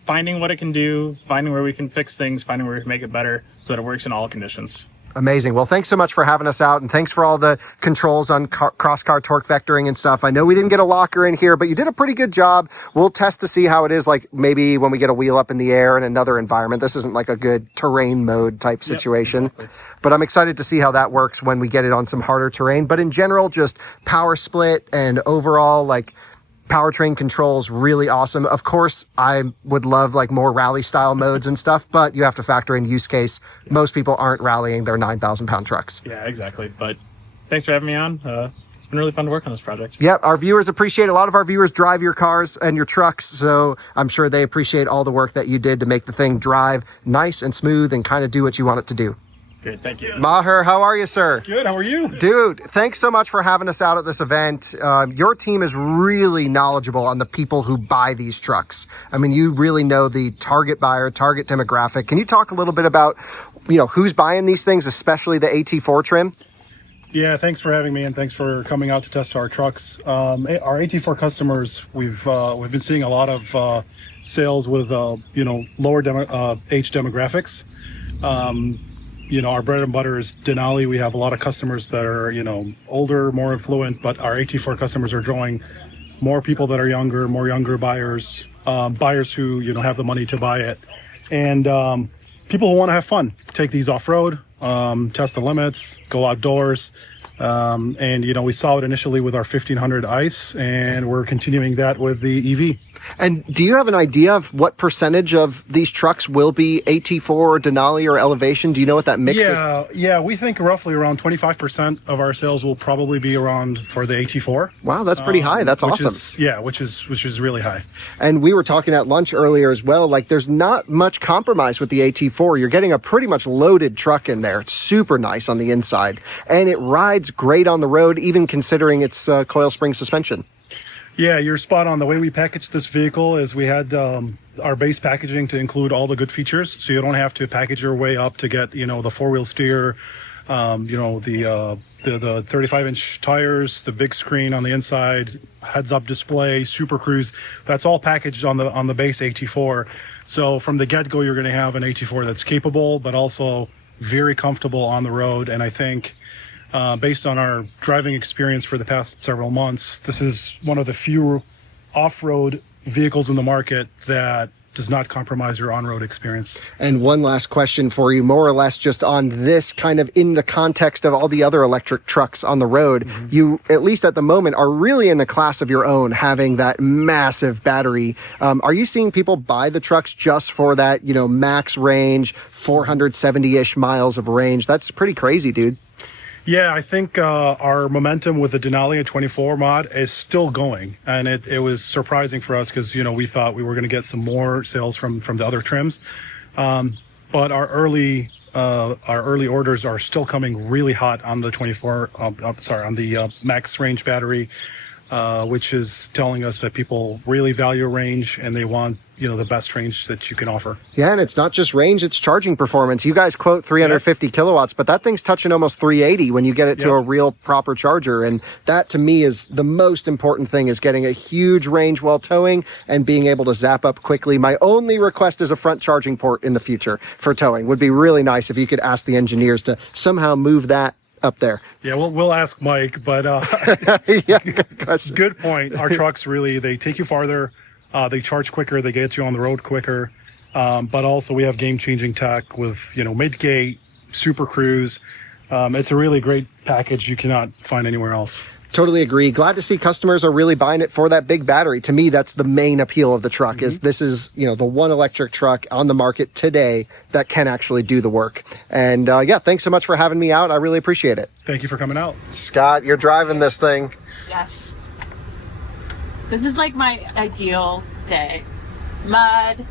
finding what it can do, finding where we can fix things, finding where we can make it better so that it works in all conditions. Amazing. Well, thanks so much for having us out, and thanks for all the controls on cross-car torque vectoring and stuff. I know we didn't get a locker in here, but you did a pretty good job. We'll test to see how it is, like maybe when we get a wheel up in the air in another environment. This isn't like a good terrain mode type situation, exactly. But I'm excited to see how that works when we get it on some harder terrain. But in general, just power split and overall, like, powertrain controls, really awesome. Of course, I would love like more rally style modes and stuff, but you have to factor in use case. Yeah. Most people aren't rallying their 9,000 pound trucks. Yeah, exactly. But thanks for having me on. It's been really fun to work on this project. Yeah, our viewers appreciate, a lot of our viewers drive your cars and your trucks, so I'm sure they appreciate all the work that you did to make the thing drive nice and smooth and kind of do what you want it to do. Great, thank you. Maher, how are you, sir? Good, how are you? Dude, thanks so much for having us out at this event. Your team is really knowledgeable on the people who buy these trucks. I mean, you really know the target buyer, target demographic. Can you talk a little bit about, who's buying these things, especially the AT4 trim? Yeah, thanks for having me, and thanks for coming out to test our trucks. Our AT4 customers, we've been seeing a lot of sales with lower age demographics. Our bread and butter is Denali. We have a lot of customers that are, older, more affluent, but our AT4 customers are drawing more people that are younger, more younger buyers, buyers who, have the money to buy it. And people who want to have fun, take these off-road, test the limits, go outdoors. And, we saw it initially with our 1500 ICE, and we're continuing that with the EV. And do you have an idea of what percentage of these trucks will be AT4 or Denali or Elevation? Do you know what that mix is? Yeah, we think roughly around 25% of our sales will probably be around for the AT4. Wow, that's pretty high. That's awesome. Which is really high. And we were talking at lunch earlier as well, like there's not much compromise with the AT4. You're getting a pretty much loaded truck in there. It's super nice on the inside, and it rides great on the road, even considering its coil spring suspension. Yeah, you're spot on. The way we packaged this vehicle is we had our base packaging to include all the good features, so you don't have to package your way up to get, the four-wheel steer, the 35-inch tires, the big screen on the inside, heads-up display, Super Cruise. That's all packaged on the base AT4. So from the get-go, you're going to have an AT4 that's capable, but also very comfortable on the road. And I think, based on our driving experience for the past several months, this is one of the few off-road vehicles in the market that does not compromise your on-road experience. And one last question for you, more or less just on this, kind of in the context of all the other electric trucks on the road. Mm-hmm. You, at least at the moment, are really in a class of your own, having that massive battery. Are you seeing people buy the trucks just for that, max range, 470-ish miles of range? That's pretty crazy, dude. Yeah, I think our momentum with the Denali at 24 mod is still going, and it was surprising for us because we thought we were going to get some more sales from the other trims, but our early orders are still coming really hot on the 24. On the max range battery, which is telling us that people really value range and they want the best range that you can offer. Yeah, and it's not just range, it's charging performance. You guys quote 350 kilowatts, but that thing's touching almost 380 when you get it to a real proper charger. And that to me is the most important thing, is getting a huge range while towing and being able to zap up quickly. My only request is a front charging port in the future for towing. Would be really nice if you could ask the engineers to somehow move that up there. Yeah, we'll ask Mike, but yeah, good question. Good point. Our trucks really, they take you farther. They charge quicker, they get you on the road quicker, but also we have game-changing tech with mid-gate, Super Cruise. It's a really great package you cannot find anywhere else. Totally agree. Glad to see customers are really buying it for that big battery. To me, that's the main appeal of the truck. Mm-hmm. Is this is the one electric truck on the market today that can actually do the work. And yeah, thanks so much for having me out. I really appreciate it. Thank you for coming out. Scott, you're driving this thing. Yes. This is like my ideal day. Mud,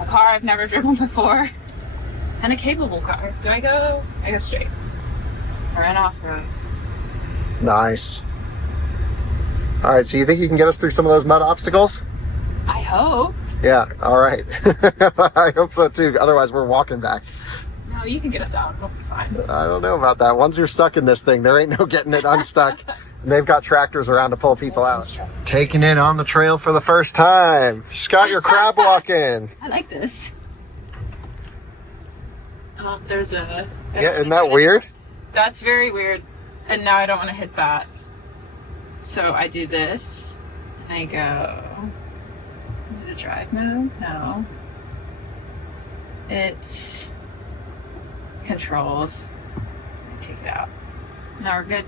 a car I've never driven before, and a capable car. I go straight. Or an off-road. Nice. All right, so you think you can get us through some of those mud obstacles? I hope. Yeah, all right. I hope so too. Otherwise, we're walking back. No, you can get us out. We'll be fine. I don't know about that. Once you're stuck in this thing, there ain't no getting it unstuck. They've got tractors around to pull people out. Taking it on the trail for the first time. Scott, you're crab walking. I like this. Oh, there's a... Yeah, isn't that weird? That's very weird. And now I don't want to hit that. So I do this. And I go... Is it a drive mode? No. It's... controls. I take it out. Now we're good.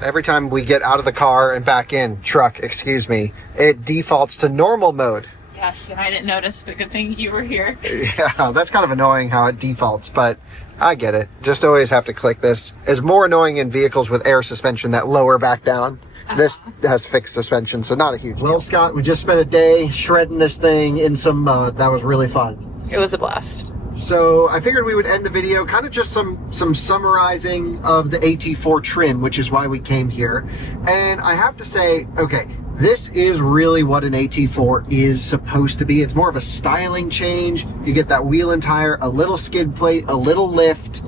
Every time we get out of the car and back in, excuse me, it defaults to normal mode. Yes, and I didn't notice, but good thing you were here. Yeah, that's kind of annoying how it defaults, but I get it. Just always have to click this. It's more annoying in vehicles with air suspension that lower back down. This has fixed suspension, so not a huge deal. Well, Scott, we just spent a day shredding this thing in some mud. That was really fun. It was a blast. So I figured we would end the video kind of just some summarizing of the AT4 trim, which is why we came here. And I have to say, okay, this is really what an AT4 is supposed to be. It's more of a styling change. You get that wheel and tire, a little skid plate, a little lift.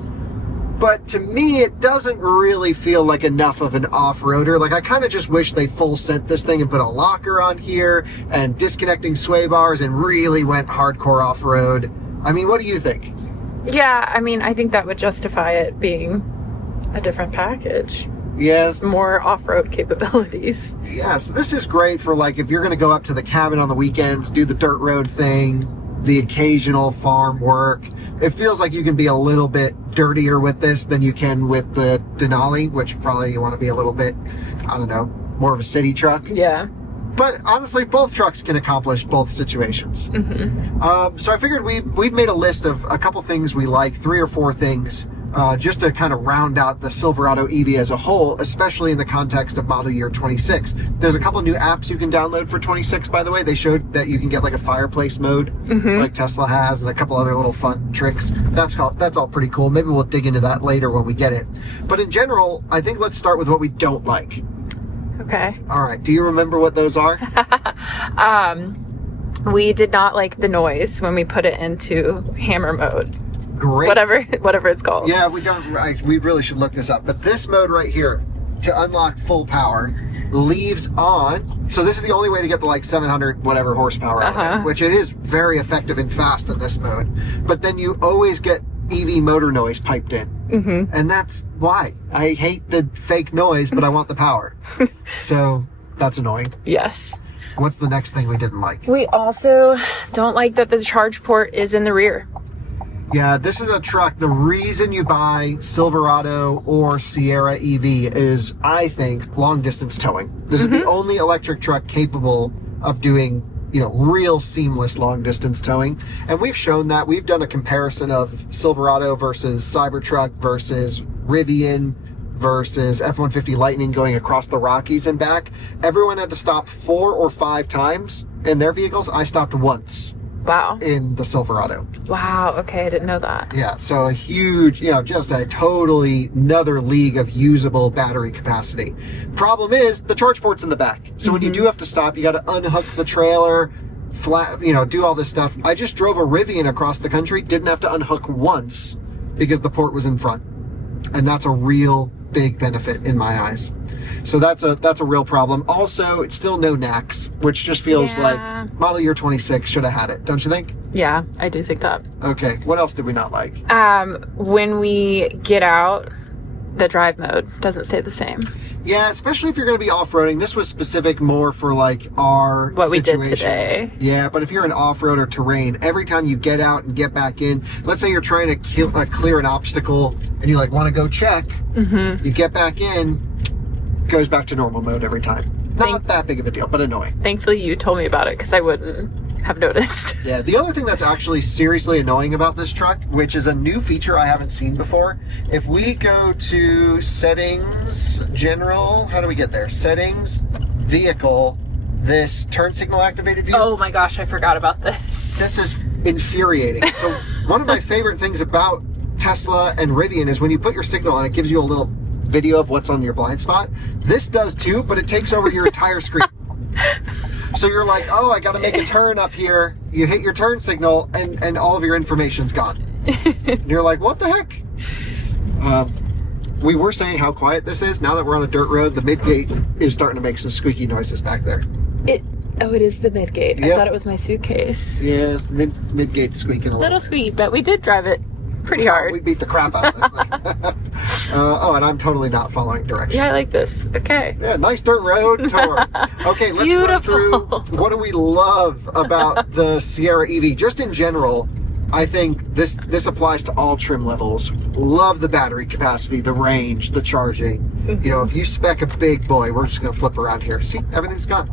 But to me, it doesn't really feel like enough of an off-roader. Like, I kind of just wish they full sent this thing and put a locker on here and disconnecting sway bars and really went hardcore off-road. I mean, what do you think? Yeah, I mean, I think that would justify it being a different package. Yeah. Just more off-road capabilities. Yeah, so this is great for, like, if you're going to go up to the cabin on the weekends, do the dirt road thing, the occasional farm work. It feels like you can be a little bit dirtier with this than you can with the Denali, which probably you want to be a little bit, I don't know, more of a city truck. Yeah. But honestly, both trucks can accomplish both situations. So I figured we've made a list of a couple things we like, 3 or 4 things, just to kind of round out the Silverado EV as a whole, especially in the context of model year 26. There's a couple new apps you can download for 26, by the way. They showed that you can get like a fireplace mode, like Tesla has, and a couple other little fun tricks. That's all pretty cool. Maybe we'll dig into that later when we get it. But in general, I think let's start with what we don't like. Okay. All right. Do you remember what those are? We did not like the noise when we put it into hammer mode. Great. Whatever it's called. Yeah, we really should look this up. But this mode right here, to unlock full power, leaves on. So this is the only way to get the like 700 whatever horsepower out of it, which it is very effective and fast in this mode. But then you always get EV motor noise piped in. And that's why. I hate the fake noise, but I want the power. So that's annoying. Yes. What's the next thing we didn't like? We also don't like that the charge port is in the rear. Yeah, this is a truck. The reason you buy Silverado or Sierra EV is, I think, long distance towing. This is the only electric truck capable of doing, real seamless long distance towing. And we've shown that. We've done a comparison of Silverado versus Cybertruck versus Rivian versus F-150 Lightning going across the Rockies and back. Everyone had to stop 4 or 5 times in their vehicles. I stopped once. Wow. In the Silverado. Wow. Okay. I didn't know that. Yeah. So a huge, just a totally another league of usable battery capacity. Problem is the charge port's in the back. So when you do have to stop, you got to unhook the trailer, do all this stuff. I just drove a Rivian across the country, didn't have to unhook once because the port was in front. And that's a real big benefit in my eyes. So that's a real problem. Also, it's still no NACS, which just feels like model year 26 should have had it, don't you think? Yeah, I do think that. Okay, what else did we not like? When we get out, the drive mode doesn't stay the same. Yeah, especially if you're going to be off-roading. This was specific more for like our what situation. We did today. Yeah, but if you're in off-road or terrain, every time you get out and get back in, let's say you're trying to clear an obstacle and you want to go check, you get back in, goes back to normal mode every time. Not that big of a deal, but annoying. Thankfully you told me about it because I wouldn't have noticed. Yeah, the other thing that's actually seriously annoying about this truck, which is a new feature I haven't seen before, if we go to settings, general, how do we get there? Settings, vehicle, this turn signal activated view. Oh my gosh, I forgot about this. This is infuriating. So one of my favorite things about Tesla and Rivian is when you put your signal on, it gives you a little video of what's on your blind spot. This does too, but it takes over your entire screen. So you're like, oh, I got to make a turn up here. You hit your turn signal and all of your information's gone. And you're like, what the heck? We were saying how quiet this is. Now that we're on a dirt road, the midgate is starting to make some squeaky noises back there. It is the midgate. Yep. I thought it was my suitcase. Yeah, midgate squeaking a little squeaky, but we did drive it pretty hard. We beat the crap out of this thing. And I'm totally not following directions. Yeah, I like this. Okay. Yeah, nice dirt road tour. Okay, let's run through what do we love about the Sierra EV. Just in general, I think this applies to all trim levels. Love the battery capacity, the range, the charging. If you spec a big boy, we're just going to flip around here. See, everything's gone.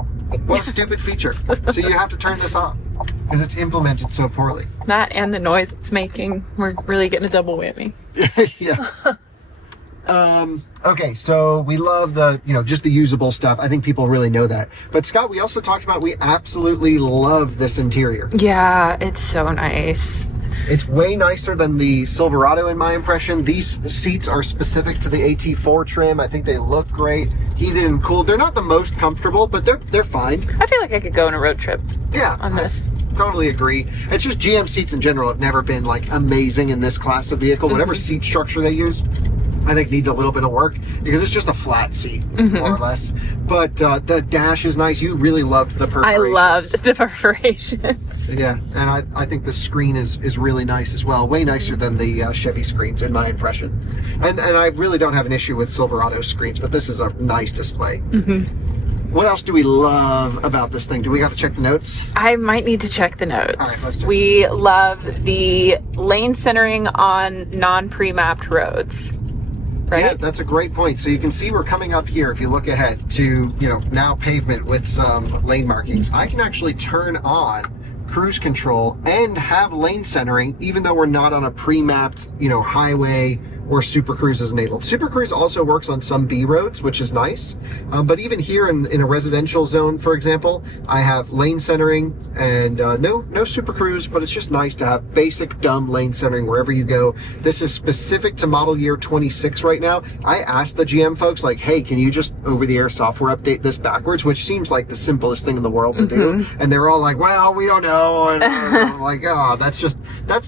What a stupid feature. So you have to turn this off because it's implemented so poorly. That and the noise it's making, we're really getting a double whammy. Yeah. Okay, so we love the, just the usable stuff. I think people really know that. But Scott, we also talked about, we absolutely love this interior. Yeah, it's so nice. It's way nicer than the Silverado in my impression. These seats are specific to the AT4 trim. I think they look great. Heated and cooled. They're not the most comfortable, but they're fine. I feel like I could go on a road trip. Yeah. On this. Totally agree. It's just GM seats in general have never been amazing in this class of vehicle. Whatever seat structure they use, I think needs a little bit of work because it's just a flat seat, more or less. But the dash is nice. You really loved the perforations. I loved the perforations. Yeah, and I think the screen is really nice as well. Way nicer than the Chevy screens, in my impression. And I really don't have an issue with Silverado screens, but this is a nice display. What else do we love about this thing? Do we got to check the notes? I might need to check the notes. All right, let's check. We love the lane centering on non-pre-mapped roads. Right? Yeah, that's a great point. So you can see we're coming up here, if you look ahead to, now pavement with some lane markings. I can actually turn on cruise control and have lane centering, even though we're not on a pre-mapped, highway or Super Cruise is enabled. Super Cruise also works on some B roads, which is nice. But even here in a residential zone, for example, I have lane centering and no Super Cruise, but it's just nice to have basic dumb lane centering wherever you go. This is specific to model year 26 right now. I asked the GM folks, like, hey, can you just over-the-air software update this backwards, which seems like the simplest thing in the world to do. And they're all like, well, we don't know. And I'm like, oh, that's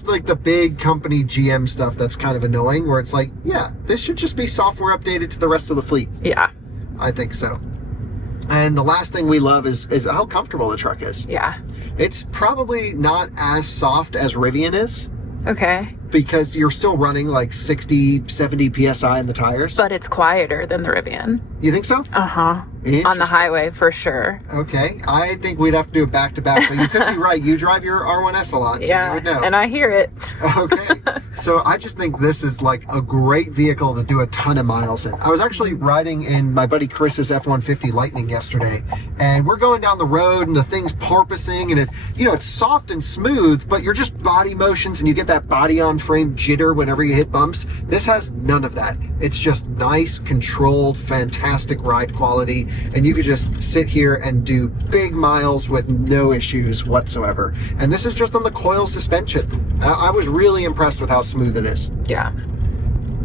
like the big company GM stuff that's kind of annoying, where it's like, yeah, this should just be software updated to the rest of the fleet. Yeah. I think so. And the last thing we love is how comfortable the truck is. Yeah. It's probably not as soft as Rivian is, Okay. because you're still running like 60, 70 PSI in the tires. But it's quieter than the Rivian. You think so? Uh-huh. On the highway, for sure. Okay. I think we'd have to do it back to back, but you could be right. You drive your R1S a lot, so you would know. And I hear it. Okay. So I just think this is like a great vehicle to do a ton of miles in. I was actually riding in my buddy Chris's F-150 Lightning yesterday, and we're going down the road and the thing's porpoising, and it's soft and smooth, but you're just body motions and you get that body on frame jitter whenever you hit bumps. This has none of that. It's just nice, controlled, fantastic ride quality, and you could just sit here and do big miles with no issues whatsoever. And this is just on the coil suspension. I was really impressed with how smooth it is. Yeah.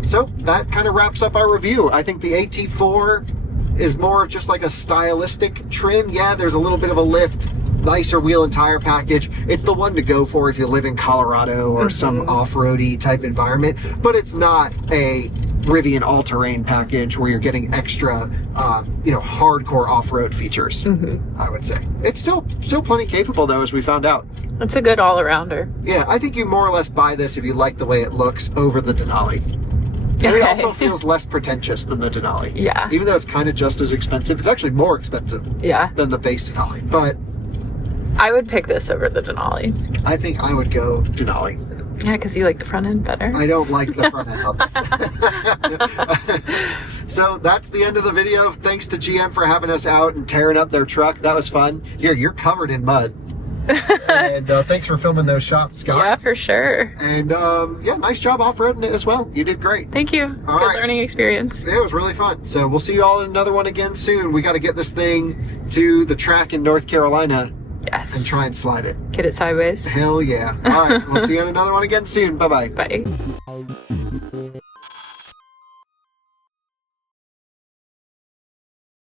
So that kind of wraps up our review. I think the AT4 is more of just like a stylistic trim. Yeah, there's a little bit of a lift, nicer wheel and tire package. It's the one to go for if you live in Colorado or some off-roady type environment, but it's not a Rivian all-terrain package where you're getting extra, hardcore off-road features. I would say it's still plenty capable though, as we found out. It's a good all-arounder. Yeah, I think you more or less buy this if you like the way it looks over the Denali. And it also feels less pretentious than the Denali. Yeah. Even though it's kind of just as expensive, it's actually more expensive. Yeah. Than the base Denali, but I would pick this over the Denali. I think I would go Denali. Yeah, because you like the front end better. I don't like the front end on this. So that's the end of the video. Thanks to GM for having us out and tearing up their truck. That was fun. Here, you're covered in mud. And thanks for filming those shots, Scott. Yeah, for sure. And nice job off-roading it as well. You did great. Thank you. All Good right. learning experience. Yeah, it was really fun. So we'll see you all in another one again soon. We got to get this thing to the track in North Carolina. Yes. And try and slide it. Get it sideways. Hell yeah. All right. We'll see you in another one again soon. Bye-bye. Bye.